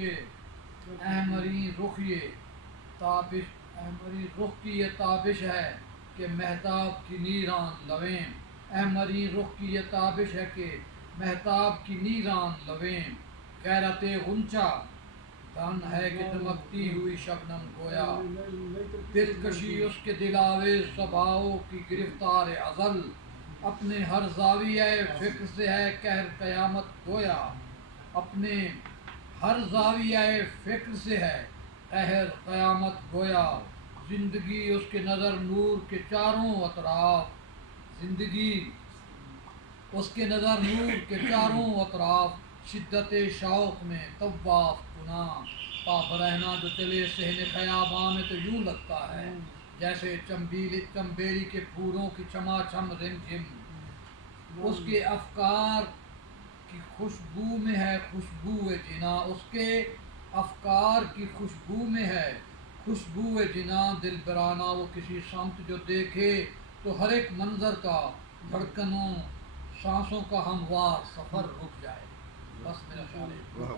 کے احمری رخ یہ تابش، احمری رخ کی یہ تابش ہے کہ مہتاب کی نیران لویں، احمری رخ کی یہ تابش ہے کہ مہتاب کی نیران لویں، غیرت غنچہ دھن ہے کہ دمکتی ہوئی شبنم گویا، دلکشی اس کے دلاویز صباؤں کی گرفتار ازل، اپنے ہر زاویہ فکر سے ہے قہر قیامت گویا، اپنے ہر زاویہ فکر سے ہے قہر قیامت گویا، زندگی اس کے نظر نور کے چاروں اطراف، زندگی اس کے نظر نور کے چاروں اطراف، شدت شوق میں طواف کنا، پا برہنہ جو چلے صحن خیاباں میں تو یوں لگتا ہے جیسے چمبیلی کے پھولوں کی چما چم رم جھم، اس کے افکار کی خوشبو میں ہے خوشبو جنا، اس کے افکار کی خوشبو میں ہے خوشبو جنا، دل برانہ وہ کسی سمت جو دیکھے تو ہر ایک منظر کا دھڑکنوں سانسوں کا ہموار سفر رک جائے۔ بس میرا خیال ہے۔